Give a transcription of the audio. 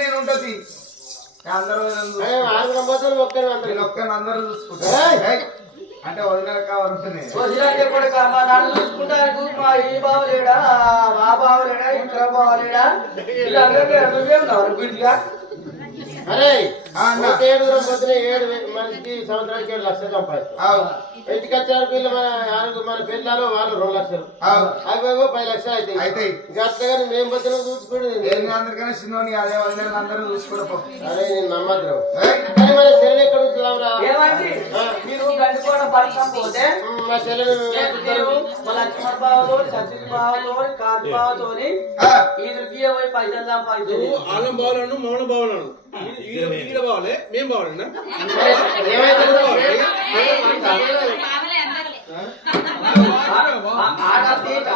నేను ఉంటది అందరూ అందరూ చూసుకుంటా అంటే వదిన కావాలంటున్నాయి చూసుకుంటానికి మా ఈ బావలేడా మా బావలేడా ఇక్కడ బావలేడా నువ్వేమన్నావు గుడిగా అరే ఏడు పొద్దున 7 మందికి సంవత్సరానికి 7 లక్షలు సంపాదిస్తాం. ఇంటికి వచ్చారు పిల్లలు మన పిల్లలు వాళ్ళు 2 లక్షలు అవి 10 లక్షలు అవుతాయి. అట్లా మేము పొద్దున చూసుకుంటే అందరికన్నా చిన్న అదే వదిన అందరూ చూసుకోవడం. అరే నేను నమ్మద్దు కానీ మన సెలవు ఎక్కడ ఉంటుందా మీరు గండుకోవడం పడతాం పోతే మా సెలవు లక్ష్మణ బావతో సచిన్ బావతో కాంతి బావతో ఈదురికి పోయి పైసలు సంపాదించు ఆలం బావాలను మౌన బావాలను ఈడ బావాలే మేం బావాలన్నా ఆడ తీట